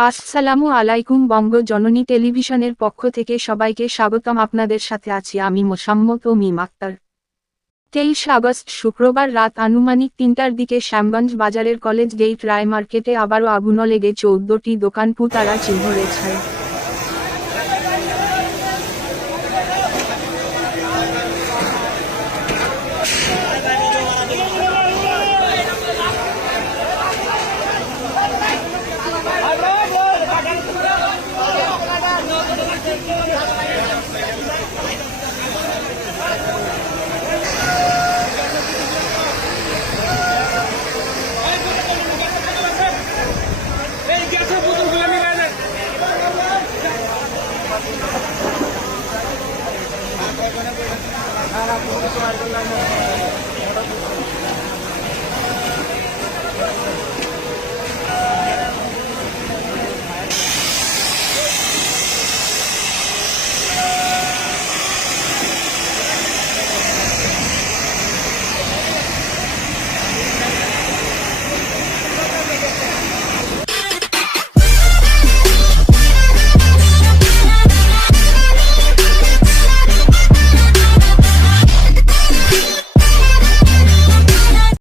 আসসালামু আলাইকুম বঙ্গ জননী টেলিভিশনের পক্ষ থেকে সবাইকে স্বাগতম আপনাদের সাথে আছি আমি মোসাম্মত ও মিম আক্তার। তেইশ আগস্ট শুক্রবার রাত আনুমানিক তিনটার দিকে শ্যামগঞ্জ বাজারের কলেজ গেট রায় মার্কেটে আবারও আগুন লেগে চৌদ্দটি দোকান পুতারা চিহ্ন রেছায় ಕೊನೆಗೆ ಸರ್ಕಾರ ಪೂರ್ತಿ ಮಾಡಿಕೊಂಡು